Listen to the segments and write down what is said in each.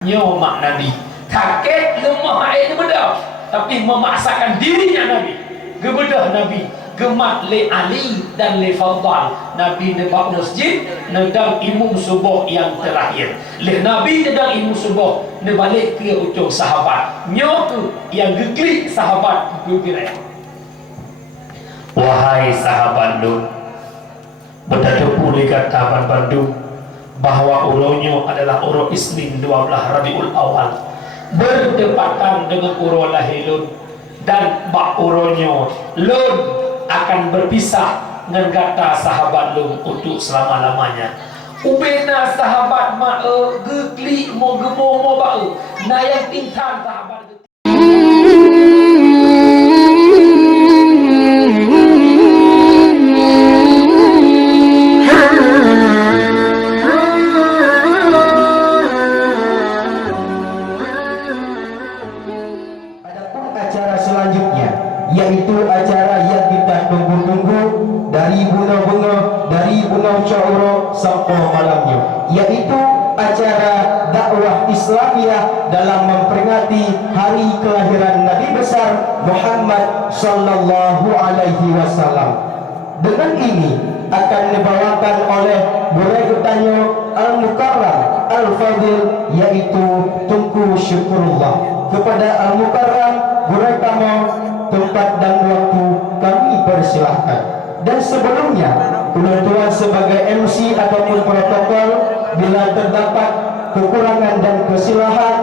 Nyo mak Nabi kaget lemah air bedah, tapi memaksakan dirinya Nabi gebedah Nabi gemat le Ali dan le Fadal. Nabi nebak masjid nedang imum subuh yang terakhir. Le Nabi nedang imum subuh nebalik ke ujung sahabat. Nyo tu yang geglik sahabat gugirai. Wahai sahabat Lut, berdebu di katapan Bandung bahwa uronya adalah uro Isnin 12 Rabiul Awal berdepatan dengan uro Lahilun, dan bak uronya Lun akan berpisah dengan kata sahabat Lun untuk selama-lamanya. Ubena sahabat mak gekli mo gemo mo bau na yang tintan sahabat yaitu acara yang kita tunggu-tunggu dari bunga-bunga, dari bunga Syauro sampai malamnya, yaitu acara dakwah Islamiyah dalam memperingati hari kelahiran Nabi besar Muhammad sallallahu alaihi wasallam. Dengan ini akan dibawakan oleh Burai Getanyo Al-Mukarram Al-Fadil, yaitu Tunku Syukurullah. Kepada Al-Mukarram Burai Tamo, tempat dan waktu kami persilahkan. Dan sebelumnya, tuan sebagai MC ataupun protokol, bila terdapat kekurangan dan kesilahan,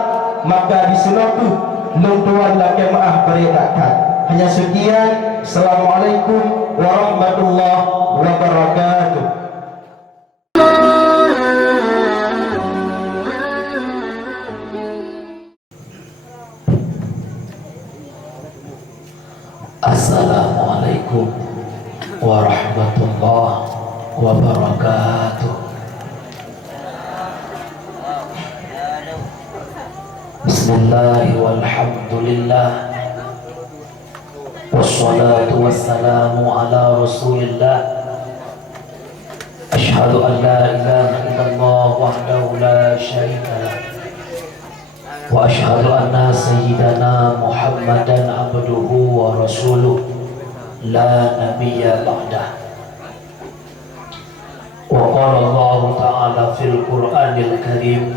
maka disunatu tuan laki maaf beredakan. Hanya sekian. Assalamualaikum warahmatullahi wabarakatuh. Assalamualaikum warahmatullahi wabarakatuh. Bismillah walhamdulillah wassalatu wassalamu ala rasulillah. Ashhadu an la ilaha illallah wahdahu la syarika lah, wa ashhadu anna sayyidana Muhammadan abduhu wa rasuluh la nabiyya ba'dah. Wa qala Allah ta'ala fil Qur'anil Karim,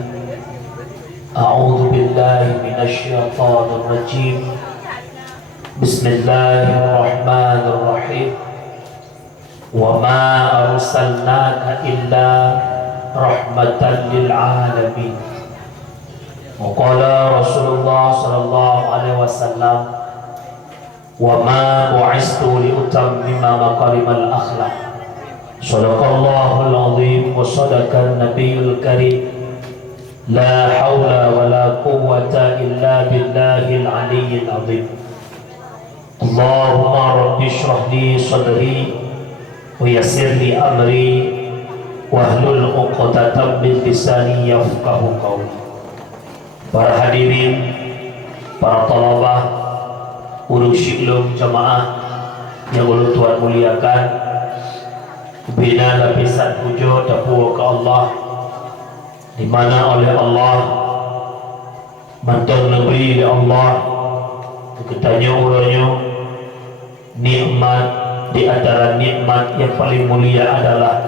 a'udzu billahi minasy syaithanir rajim, bismillahirrahmanirrahim, wa ma arsalnaka illa rahmatan lil alamin. Waqala Rasulullah sallallahu alaihi wasallam, wa ma bu'istu li utammima makarimal akhlaq. Shadaqallahul azim wa sadaqan nabiyul karim. La haula wa la quwwata illa billahil aliyyil azim. Allahumma rabbi shrah li sadri wa yassir li amri wahlul 'uqdatam min lisani yafqahu qawli. Para hadirin, para talabah, urus syiklum jamaah yang ulun Tuhan muliakan, bina lapisan puja dapur ke Allah, di mana oleh Allah mantap negeri di Allah ketanya uranya nikmat. Di antara nikmat yang paling mulia adalah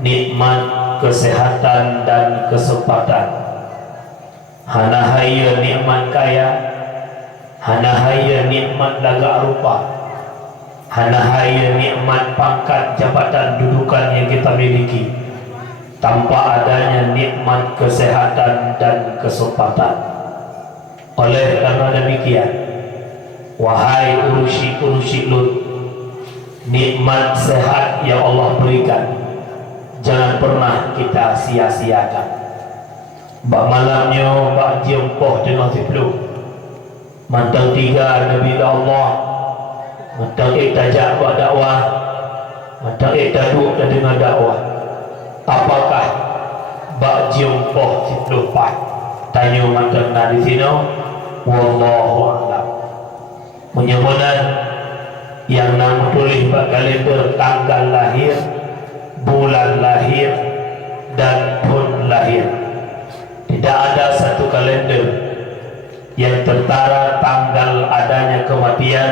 nikmat kesehatan dan kesempatan. Hana haya nikmat kaya, hana haya nikmat laga rupa, hana haya nikmat pangkat jabatan dudukan yang kita miliki, tanpa adanya nikmat kesehatan dan kesempatan. Oleh karena demikian, wahai urusi Lut, nikmat sehat yang Allah berikan jangan pernah kita sia-siakan. Bak malamnya bak jempoh dengan tiplu mantang tiga Nabi Allah, mantang tajak buat dakwah, mantang duduk dan dengar dakwah. Apakah bak jempoh tiplu pak tanya mantang di sini? Wallahu a'lam. Menyebutan yang nama tulis bak kalender tanggal lahir, bulan lahir dan pun lahir. Di Tidak ada satu kalender yang tertara tanggal adanya kematian,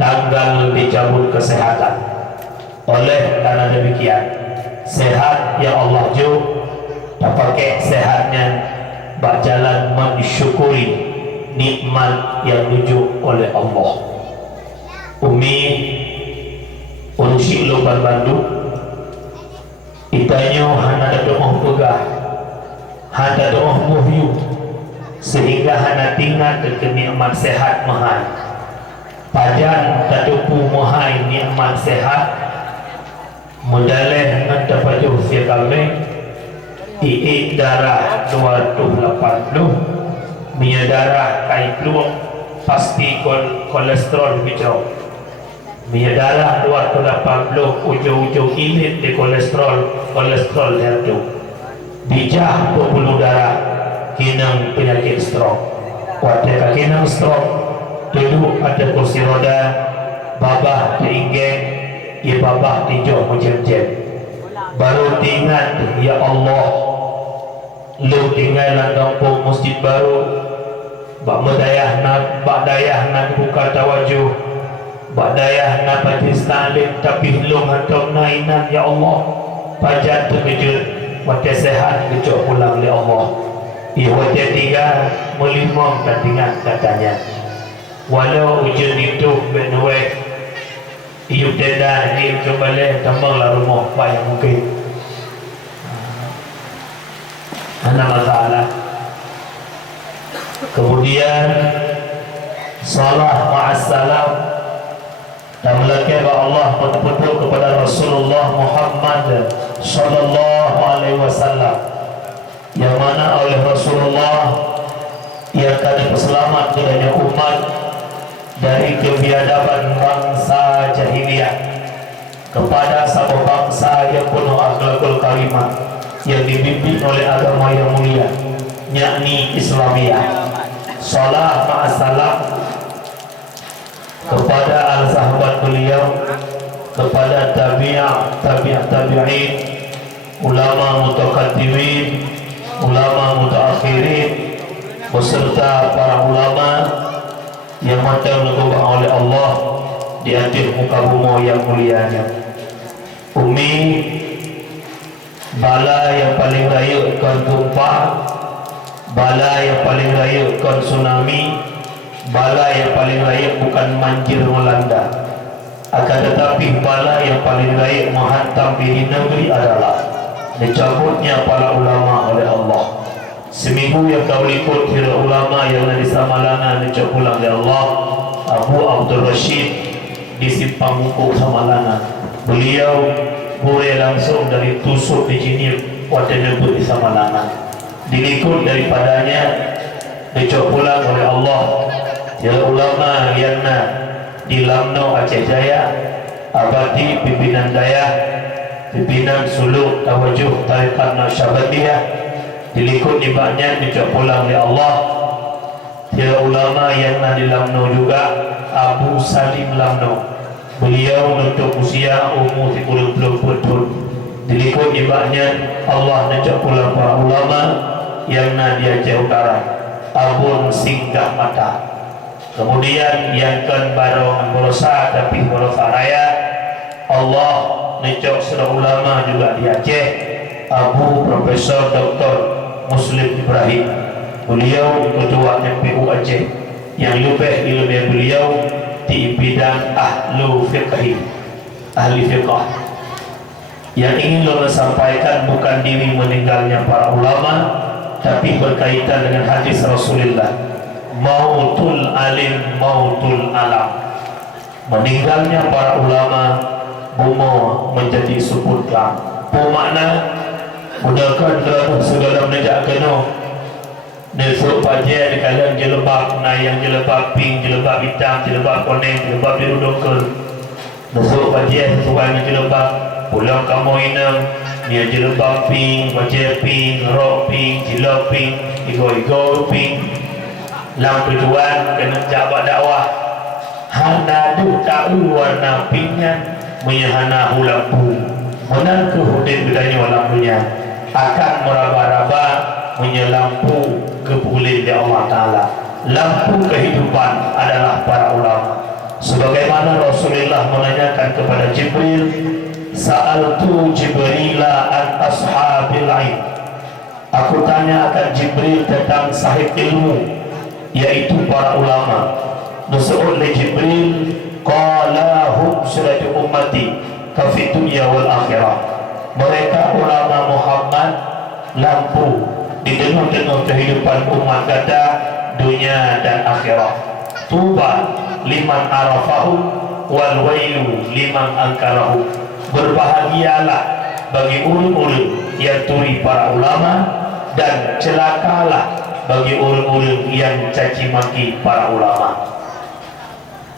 tanggal dicabut kesehatan. Oleh karena demikian, sehat ya Allah jo, pakai sehatnya berjalan mensyukuri nikmat yang ditunjuk oleh Allah. Umi urusi loban Bandung, itanyo hana doa pegah, hana doa muhyu, sehingga hana tinggal ke nikmat sehat mahal. Pajan tadupu mahal nikmat sehat, mudaleh mendapat usia kami, iik darah 280, minyak darah kai keluar, pasti kolesterol hijau. Minyak darah 280, ujung-ujung ilit di kolesterol herdu. Bijah pembuluh darah, kinang penyakit stroke. Wadaka kinang stroke, duduk ada kursi roda, babah diinggeng, ia babah tinjau macam-macam. Baru diingat, ya Allah, lu tinggal kampung masjid baru, bak dayah nak buka tawajuh, bak dayah nak majlis taklim, tapi belum hantar nainan, ya Allah. Pajan terkejut, wajah sehat kejut pulang oleh Allah. Ia wajah tiga melimang tandingan katanya. Walau ujian itu benuai, ia tidak ini kembali tambahlah rumah apa yang mungkin. Ada masalah. Kemudian salah ma'assalam dan melakirkan Allah betul-betul kepada Rasulullah Muhammad sallallahu alaihi wasallam, yang mana oleh Rasulullah ia akan diselamat kepada umat dari kebiadaban bangsa jahiliyah kepada satu bangsa yang penuh akhlakul karimah yang dibimbing oleh agama yang mulia, yakni Islamiyah. Salat ma'assalam kepada al-sahabat beliau, kepada tabi'in, ulama mutaqaddimin, ulama mutaakhirin, beserta para ulama yang macam diubah oleh Allah di atas muka bumi yang mulianya. Umi, bala yang paling raya kan gempa, bala yang paling raya kan tsunami, bala yang paling raya bukan banjir melanda, akan tetapi bala yang paling raya menghantam diri negeri adalah dicabutnya para ulama oleh Allah. Seminggu yang kau ikut kira ulama yang ada di Samalangan dicabut pulang oleh Allah. Abu Abdul Rashid di Simpang Muku Samalangan, beliau boleh langsung dari tusuk di sini wadah nyebut di Samalangan, diikut daripadanya dicabut pulang oleh Allah. Ya ulama yang di Lamno Aceh Jaya, abadi pimpinan daya, pimpinan suluk tawajuh tarikat Nasyabandiyah, dilikut dibaknya dicabut pulang oleh Allah. Ya ulama yang di Lamno juga, Abu Salim Lamno, beliau untuk usia umur 30 tahun, dilikut dibaknya Allah dicabut pulang para ulama yang di Aceh Utara, Abun Singgah Mata. Kemudian yang kan barong Borosa tapi Borosa Raya, Allah necok sudah ulama juga di Aceh, Abu Profesor Dr. Muslim Ibrahim, beliau ketua MPU Aceh yang lebih ilmu beliau di bidang ahli fiqh. Yang ingin lo sampaikan bukan diri meninggalnya para ulama, tapi berkaitan dengan hadis Rasulullah, mautul alim mautul alam. Meninggalnya para ulama bumo menjadi suput lang. Bermakna mudahkan dalam segala menejak kena nesuk pajen kalian jelebab yang jelebab pink, jelebab hitam, jelebab kuning, jelebab biru doker. Nesuk pajen sesuai dengan jelebab pulang kamu inang dia jelebab pink, pajen pink, rok pink, jilab pink, igo pink. Lam tujuan kena jabat dakwah hana du tahu warna pinknya menyahana lampu menang ke hudin bedanya lampunya akan meraba-raba menyelampu kepulih di Allah Ta'ala. Lampu kehidupan adalah para ulama. Sebagaimana Rasulullah menanyakan kepada Jibril, Sa'altu Jibrila an ashabil ilm. Aku tanya akan Jibril tentang sahib ilmu, yaitu para ulama. Nus'ul li Jibril, qala hum siratu ummati kafid dunya wal akhirah. Mereka ulama Muhammad, lampu di tengah-tengah kehidupan umat kata dunia dan akhirat. Tuba liman arafahu wal wailu liman angkarahu. Berbahagialah bagi ulun-ulun yang turi para ulama, dan celakalah bagi ulun-ulun yang caci maki para ulama.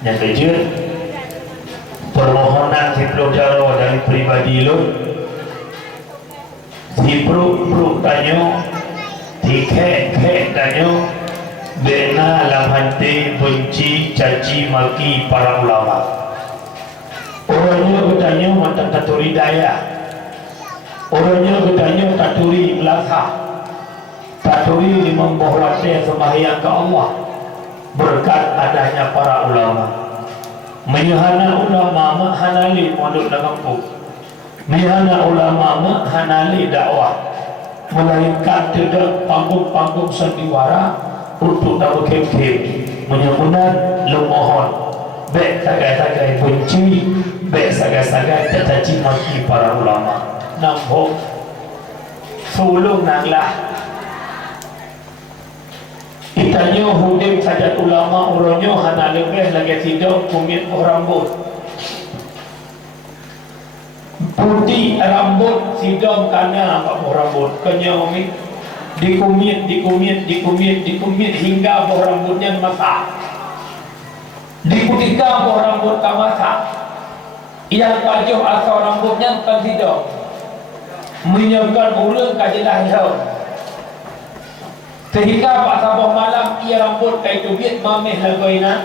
Yang kejut, permohonan si Jaro dari pribadi lo, si Bro tanya, si Kek tanya, bena lam hati benci caci maki para ulama. Orangnya bertanya macam taturi daya, orangnya bertanya taturi belakang, taturi membawakan sembahyang ke Allah berkat adanya para ulama. Menyahana ulama mak hanali mondok dan kampung, menyahana ulama mak hanali dakwah, melainkan tidak panggung-panggung sandiwara untuk tahu kem-kem menyemunan lemohon baik sagai-sagai benci, baik sagai-sagai tercaci maki para ulama. Nampak sulung nanglah itanya hudim sajat ulama uronyo hana lebih lagi tidak kumit rambut putih rambut sidom kana apa rambut kanya umi dikumit hingga rambutnya masak, diputihkan rambut masak, yang pajuh asal rambutnya kan sidom menyiapkan ulang kajilah hiau sehingga Pak Sabah malam ia rambut kain tubit mameh lagoina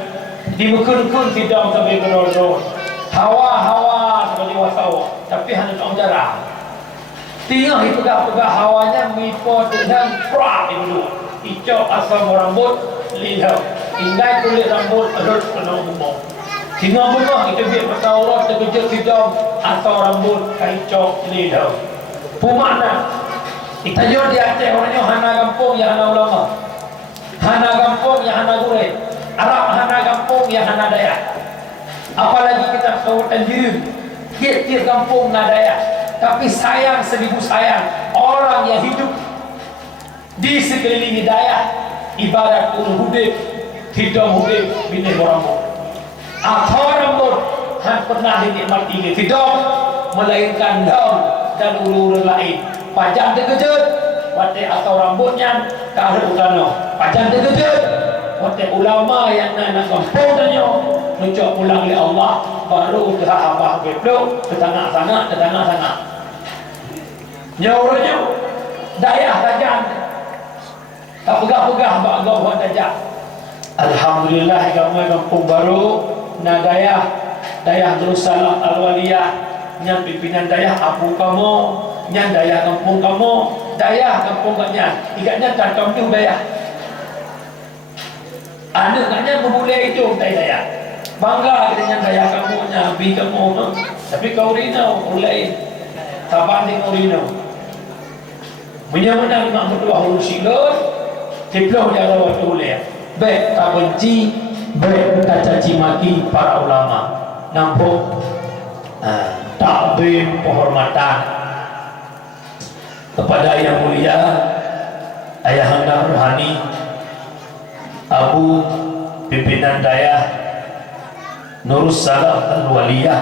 dimukun-kun sidang sampai berorot hawa seperti wasawa, tapi hanya tak jarang tinggal pegah-pegah hawanya mipot dan prak dulu icok asal rambut lihat tinggal kulit rambut adut kena umum tinggal bunga itu biar bertaurat terkejut sidang asal rambut kain cok lihat pumana. Kita jual di Aceh orangnya hana kampung yang hana ulama, hana kampung yang hana gurih, Arab hana kampung yang hana daya. Apalagi kita kawasan diri, tiap-tiap kampung hana daya. Tapi sayang seribu sayang orang yang hidup di sekeliling daya ibarat ulu hudib, hidung hudib bini rambut. Atau rambut han pernah dinikmati hidung melainkan daun dan ulu-ulu lain. Pajang terkejut wate atau rambutnya ke arah utara, pajang terkejut wate ulama yang nak kampung tanya mencok pulang oleh Allah baru udah abah gedok ke tengah-tengah nyawurnya daya tajam tak pegah-pegah bak-gau buat tajam. Alhamdulillah kami kampung baru na daya Darussalam Al-Waliyah yang pimpinan daya abu kamu yang daya kampung kamu, daya kampung katnya, ikatnya tak kampung daya. Anak katnya memulai itu daya. Bangga dengan daya kamunya, bi kamu. Tapi kau rino mulai taban di kau rino. Menyamana lima berdua hulu silur, diploh jaga waktu mulai. Baik tak benci, baik tak caci maki para ulama. Nampak takbir penghormatan kepada yang mulia Ayahanda Rohani Abu pimpinan daya Darussalam Al-Waliyah.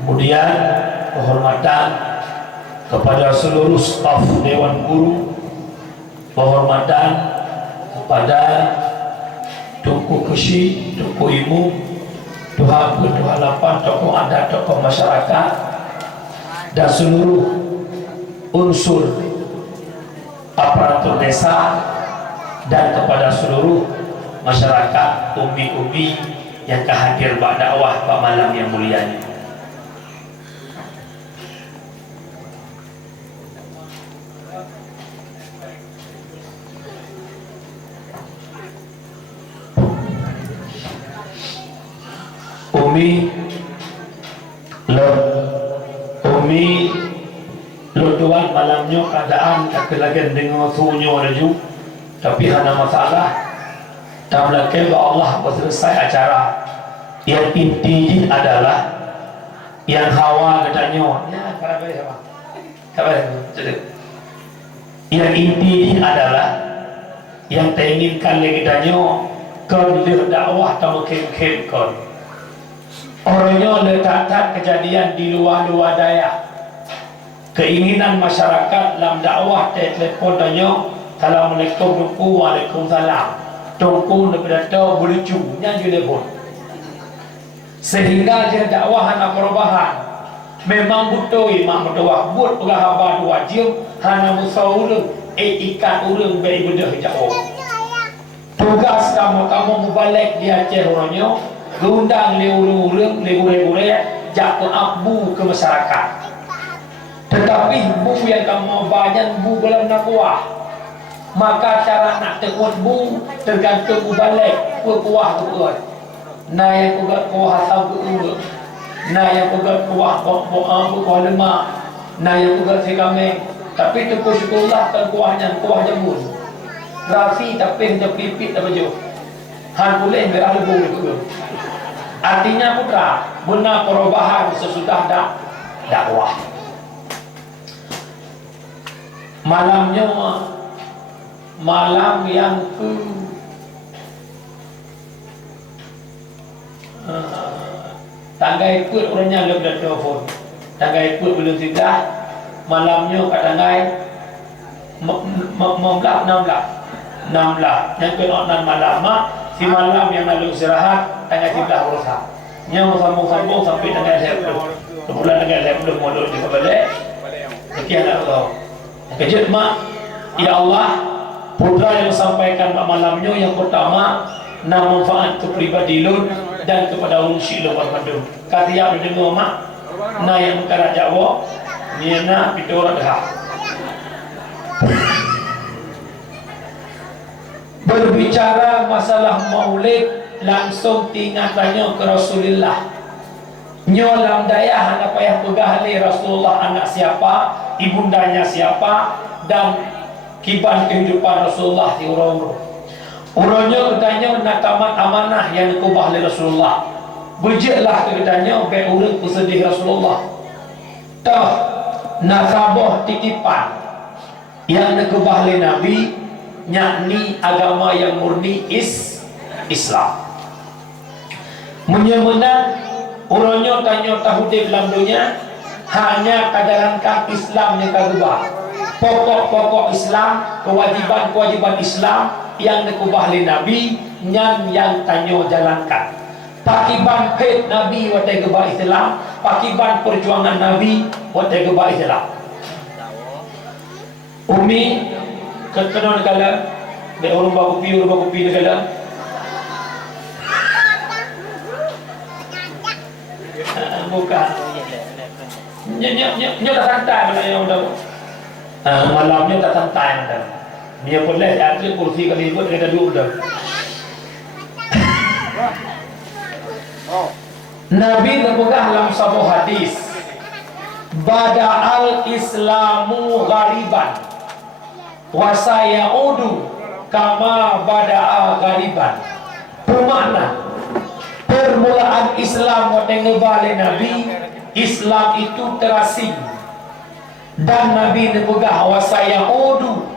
Kemudian penghormatan kepada seluruh staf Dewan Guru, penghormatan kepada Tuku Kesi, Tuku Imu, Tuhan Ke-28, tokoh adat, tokoh masyarakat, dan seluruh unsur aparatur desa, dan kepada seluruh masyarakat umi-umi yang kehadir pada dakwah pada malam yang mulia ini. Umi lo tuan malamnya keadaan kelagen dengan sunyo laju, tapi hana masalah. Tak belakang Allah selesai acara. Yang inti adalah yang hawa katanya. Ya, kalau boleh apa? Kabar jadi. Yang inti adalah yang teringinkan lagi katanya kon dakwah atau kem kon. Orangnya letakkan kejadian di luar daya. Keinginan masyarakat dalam dakwah telefon tanya Assalamualaikum tuku, Waalaikumsalam tuku daripada tahu boleh cunya telefon sehingga dia dakwah hana perubahan memang butuh imam berdoa buat penghabar wajib hana musawul ikat urang beri bedah dakwah tugas kamu mubalik dia Aceh orangnya undang urang jak ke abu ke masyarakat. Tetapi bu yang kamu banyak bu belum nak kuah, maka cara nak tekun bu tergantung bu balik kuah tu kuat. Nah yang kuah asam tu nah yang kuah kuah lemak, nah yang si kami. Tapi tu syukurlah kan kuahnya kuah jamun. Rafi tapi pipit apa jo. Han boleh berah lebu tu. Artinya putra benar perubahan sesudah dakwah. Malamnya malam yang ke tangga ikut orangnya lebih telepon tangga ikut belum sudah malamnya kat tangga 16 yang ke 6 malam si malam yang lalu istirahat tangga 13 rosak yang sambung sampai tangga 10 kemudian tangga 10 modul juga balik sekian tak tahu. Kejut mak, ya Allah, putra yang sampaikan pada malamnya yang pertama, nak manfaat untuk pribadi lun dan kepada urusi lun bermadu. Kata yang dengar mak, na yang mengkarak Jawa, ni nak pitura dah. Berbicara masalah maulid, langsung ingatannya ke Rasulullah. Nyolam daya hanya payah pegah Rasulullah anak siapa, ibundanya siapa, dan kiban kehidupan Rasulullah di urang-urang. Urangnya katanya nak tamat amanah yang dikubah oleh Rasulullah. Bejeklah katanya baik urang bersedih Rasulullah. Tah nak sabah titipan yang dikubah oleh Nabi, yakni agama yang murni Islam. Menyemena orangnya tanya tahu di dalam dunia hanya kadarankan Islam yang kagubah pokok-pokok Islam, kewajiban Islam yang dikubah oleh Nabi yang tanya jalankan pakiban kait Nabi watai gebah Islam, pakiban perjuangan Nabi watai gebah Islam. Umi kena negara be orang bakupi negara bukan nya tak santai mana yang udah malamnya tak santai mana dia boleh antri kursi kali buat kita duduk dah. Nabi berpegang dalam sebuah hadis bada'al islamu ghariban wa sayaudu kama bada'a ghariban. Bermakna permulaan Islam waktu ngebalik Nabi, Islam itu terasing dan Nabi nebegah wasaya odu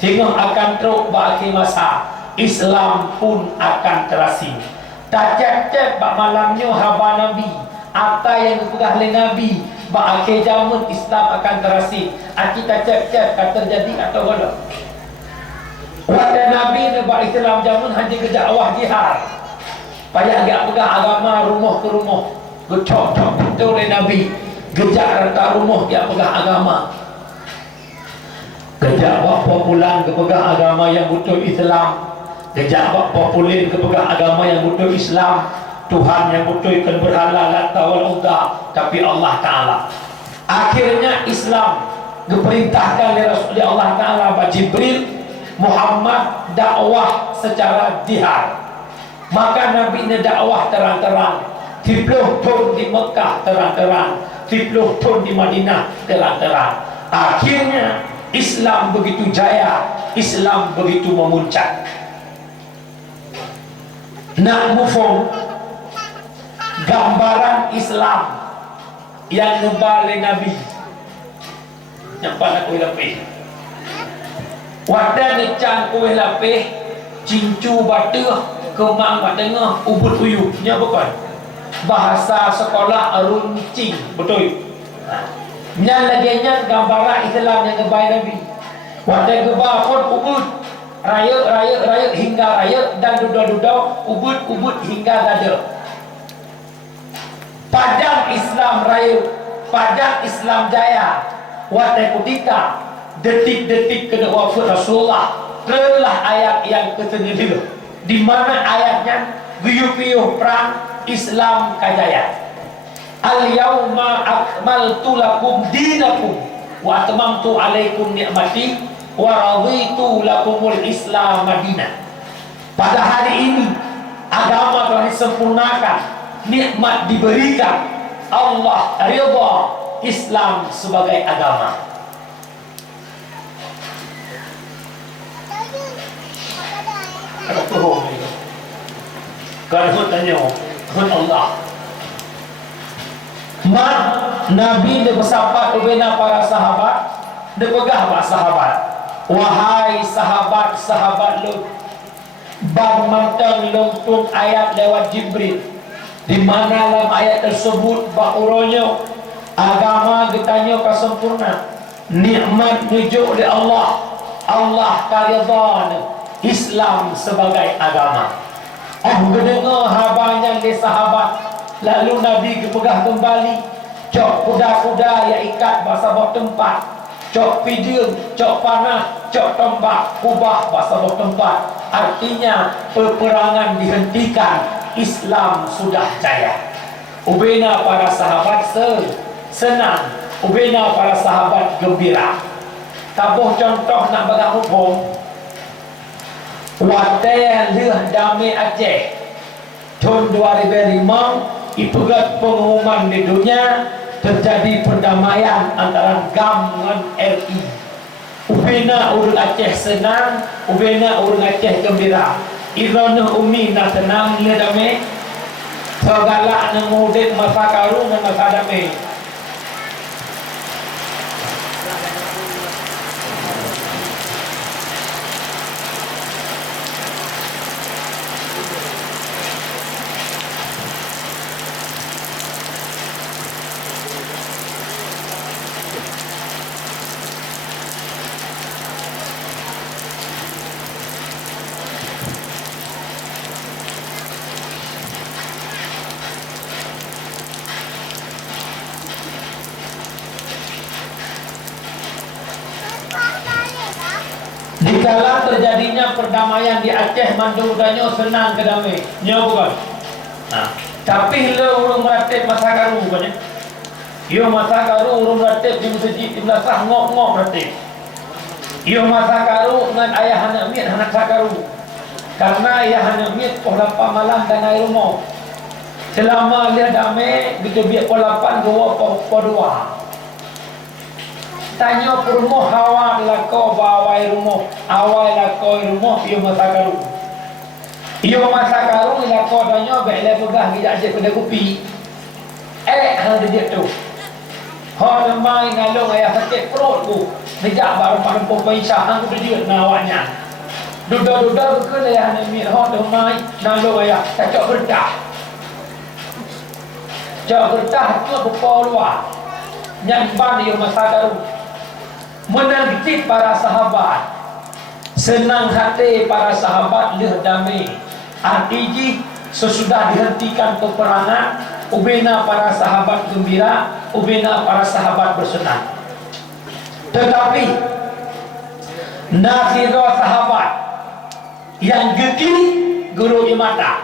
sehingga akan teruk bagi masa Islam pun akan terasing. Tak cek bak malamnya haba Nabi apa yang nebegah oleh Nabi bak akhir zaman Islam akan terasing. Kita cek terjadi atau tidak. Waktu Nabi nebak Islam zaman hanya kedakwah jihad. Payah agak pegang agama rumah ke rumah. Gecok-cok betul oleh Nabi. Gejak rata rumah dia pegang agama. Gejak waktu pulang ke pegang agama yang betul Islam. Gejak waktu pulang ke pegang agama yang betul Islam. Tuhan yang betul ikan berhala lata wal udda. Tapi Allah Ta'ala. Akhirnya Islam diperintahkan oleh Rasulullah Allah Ta'ala pada Jibril Muhammad dakwah secara jihad. Maka Nabi ini dakwah terang-terang 30 tahun di Mekah terang-terang, 30 tahun di Madinah terang-terang. Akhirnya Islam begitu jaya, Islam begitu memuncak. Nak mufum gambaran Islam yang ngebalik Nabi yang pada kuih lapih. Wadah ni can kuih lapih, cincu batu, kemang kat tengah, ubud uyuh. Nya bukan bahasa sekolah runcing, betul. Nya lagi nya gambaran Islam yang ngebalik Nabi. Wadah gebah pun ubud, raya hingga raya, dan duda-duda ubud hingga dada. Padang Islam raya, padang Islam jaya. Wadah ketika detik-detik kena wafat Rasulullah, telah ayat yang ke-9, di mana ayatnya guyup-guyup perang Islam kajaya. Al-yawma akmaltu lakum dinakum wa atmamtu alaikum ni'mati wa raditu lakumul Islam Madinah. Pada hari ini agama telah disempurnakan, nikmat diberikan, Allah ridha Islam sebagai agama. Ada pohon ni. Kalau tanya, Allah. Nabi dia bersahabat kepada para sahabat, dia pegah para sahabat. Wahai sahabat-sahabat lu, bang mantang lungtung ayat lewat Jibril, di mana dalam ayat tersebut bakuronya agama ditanya kesempurna, nikmat nujuk oleh Allah, Allah karidhan Islam sebagai agama. Mendengar habanya di sahabat, lalu Nabi kepegah kembali, cok kuda-kuda yang ikat bahasa bawah tempat, cok pidung, cok panah, cok tombak, kubah bahasa bawah tempat. Artinya peperangan dihentikan, Islam sudah jaya. Ubena para sahabat senang, ubena para sahabat gembira. Tabuh contoh nak bagi hukum. Wadah leh damai Aceh tahun 2005, ipugat pengumuman di dunia terjadi perdamaian antara GAM dengan RI. Ubena urang Aceh senang, ubena urang Aceh gembira. Irona umi nak tenang le damai, segala nang mudik masa karung dan masa damai. Dikala terjadinya perdamaian di Aceh, mandudanya senang ke damai. Nya bukan. Tapi le urung meratib masa karu bukannya. Yo masa karu urung meratib di masjid di belasah ngok-ngok meratib. Yo masa karu dengan ayah anak mit anak sakaru. Karena ayah anak mit pola malam dan air rumah. Selama dia damai, kita biar pola 8 2 dua. Tanya rumah hawa lako bawai rumah, awai lako rumah iyo masa karu. Iyo masa karu lako tanya bela pegah tidak ada pada kopi. Hang dia tu. Hang mai ngalung ayah sakit perut ku. Sejak baru pada pemisah hang tu dia nawanya. Duda-duda ke ayah ni hang tu mai ngalung ayah cocok berkah. Cocok berkah tu bepa luar. Nyamban iyo masa karu. Menanti para sahabat, senang hati para sahabat leh damai. Artinya sesudah dihentikan peperangan, ubena para sahabat gembira, ubena para sahabat bersenang. Tetapi nasiro sahabat yang gigi guru imata,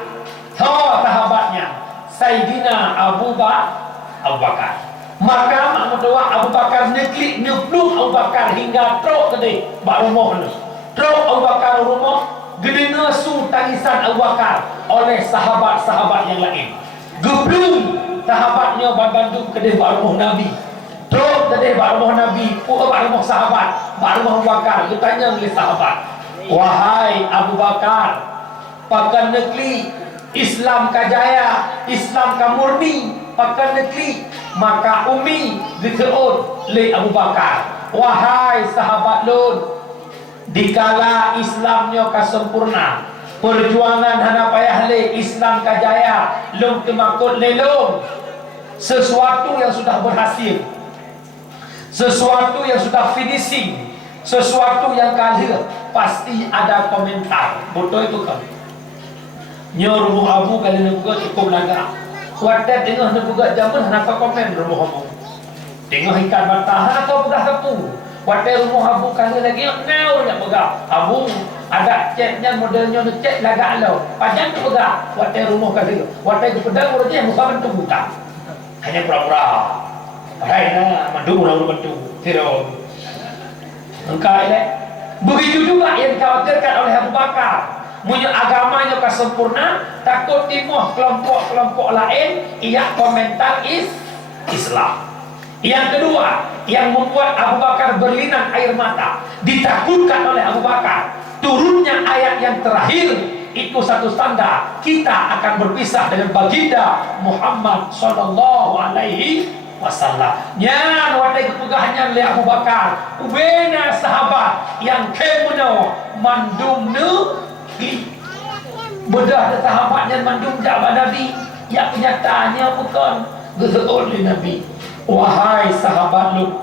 sahabatnya Sayyidina Abu Bakar. Maka Mahmud Dawah Abu Bakar neklik nyupluk Abu Bakar hingga truk gede bak rumah ni. Truk Abu Bakar rumah gede nesu tangisan Abu Bakar oleh sahabat-sahabat yang lain. Geblum sahabatnya Bandung kedai rumah Nabi. Terus kedai rumah Nabi, rumah sahabat, rumah Abu Bakar. Dia tanya oleh sahabat, wahai Abu Bakar, pakan negeri Islam kajaya, Islam kamurni, pakan negeri, maka umi diteut oleh Abu Bakar. Wahai sahabat lun, dikala Islamnya kasempurna, perjuangan hana payah le Islam kajaya, lum kemakut lelum. Sesuatu yang sudah berhasil, sesuatu yang sudah finishing, sesuatu yang kahir, pasti ada komentar. Betul itu kan? Nyo rumah abu kali nak buka cukup laga. Kuatnya tengah nak buka jaman nak komen rumah abu. Tengah ikan batah atau budak tepu. Kuatnya rumah abu kali lagi nau nak buka. Abu ada chatnya modelnya nak chat laga lo. Panjang tu buka. Kuatnya rumah kali. Kuatnya tu pedang urutnya muka bentuk buta. Hanya pura-pura. Hai na mandu orang bentuk. Tiro. Engkau ini. Begitu juga yang dikhawatirkan oleh Abu Bakar. Punya agamanya kesempurna, takut timuh kelompok-kelompok lain ia komentar Islam. Yang kedua, yang membuat Abu Bakar berlinang air mata, ditakutkan oleh Abu Bakar turunnya ayat yang terakhir. Itu satu tanda kita akan berpisah dengan baginda Muhammad sallallahu alaihi wasallam. Nyan wadai kepegahannya oleh Abu Bakar, ubena sahabat yang kemuno mandumnu bedah sahabatnya mandum jawab Nabi, yang kenyataannya bukan gezeul oleh Nabi. Wahai sahabat lu,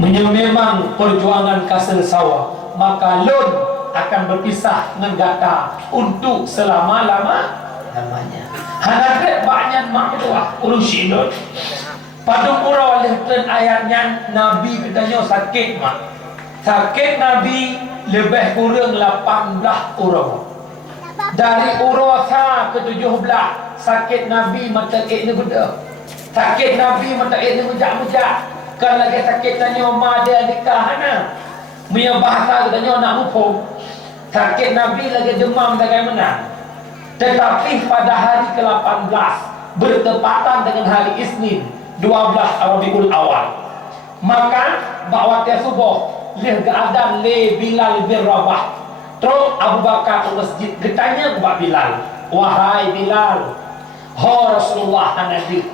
memang perjuangan kasel sawah, maka lun akan berpisah dengan gata untuk selama-lamanya. Hanadret banyak mak tua urusi lun. Pada pura oleh ayatnya Nabi katanya sakit mak. Sakit Nabi lebih kurang 18 orang. Dari urasa ke-17 sakit Nabi mata ni benda. Sakit Nabi mata ni mujak-mujak. Kan lagi sakit tanya ma dia nikah ana. Punya bahasa katanya nak mupung. Sakit Nabi lagi demam bagaimana. Tetapi pada hari ke-18 bertepatan dengan hari Isnin 12 Rabiul Awal, maka bawa tiap subuh leh keadaan le Bilal bin Rabah. Terus Abu Bakar ke masjid, ketanya kepada Bilal, wahai Bilal, ho Rasulullah hanadik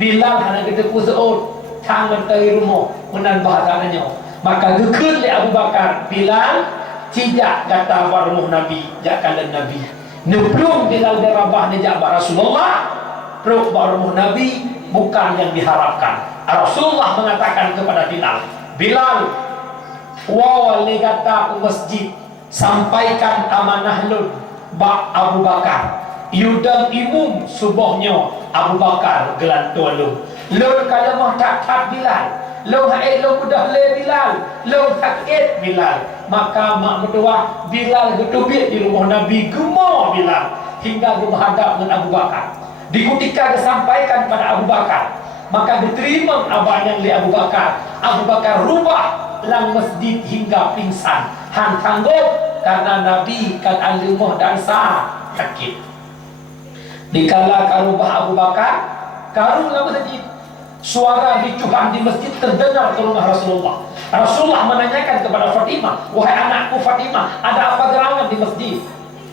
Bilal hanadik terpusul tangan dari rumah menan bahasannya. Maka gekun le Abu Bakar, Bilal tidak kata warmuh Nabi, jakalan Nabi neblung Bilal bin Rabah nejak Rasulullah. Terus warmuh Nabi bukan yang diharapkan. Rasulullah mengatakan kepada Bilal, Bilal, wali kata ke masjid, sampaikan amanah lun bak Abu Bakar. Yudang imum subuhnya Abu Bakar gelantua lun. Lun kalau mah tak Bilal, lun haid lun mudah le Bilal, lun sakit Bilal. Maka mak berdua Bilal getubit di rumah Nabi, gemar Bilal hingga berhadap dengan Abu Bakar. Di ketika disampaikan pada Abu Bakar, maka diterima abang yang li Abu Bakar. Abu Bakar rubah lang masjid hingga pingsan. Han sanggup karena Nabi kan alimah dan sah sakit. Dikala karubah Abu Bakar, karu lang masjid. Suara ricuhan di masjid terdengar ke rumah Rasulullah. Rasulullah menanyakan kepada Fatimah, wahai anakku Fatimah, ada apa gerangan di masjid?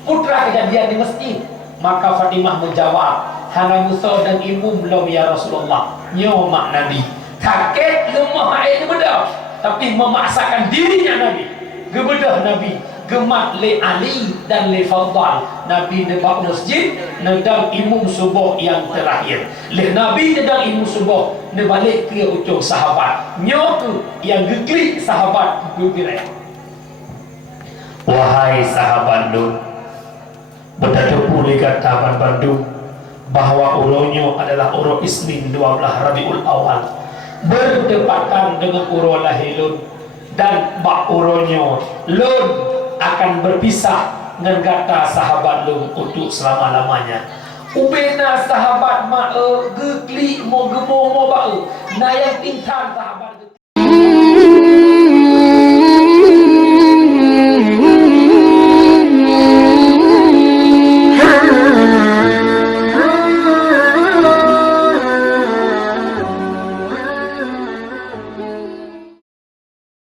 Putra kejadian di masjid. Maka Fatimah menjawab, hana Musa dan imum belum ya Rasulullah. Nyo mak Nabi sakit lemah air ni bedah, tapi memaksakan dirinya Nabi gebedah Nabi gemat le Ali dan le Fadal. Nabi nebak masjid nedang imum subuh yang terakhir. Le Nabi nedang imum subuh nebalik ke ujung sahabat. Nyo tu yang geglik sahabat gembira. Wahai sahabat Lut, bertemu dekat Taman Bandung bahwa uronya adalah uro Isnin 12 Rabiul Awal, berdepatan dengan uro lahir Lun, dan bak uronya Lun akan berpisah dengan kata sahabat Lun untuk selama-lamanya. Ubena sahabat ma geklik mo gemo mo ba na yang tintan sahabat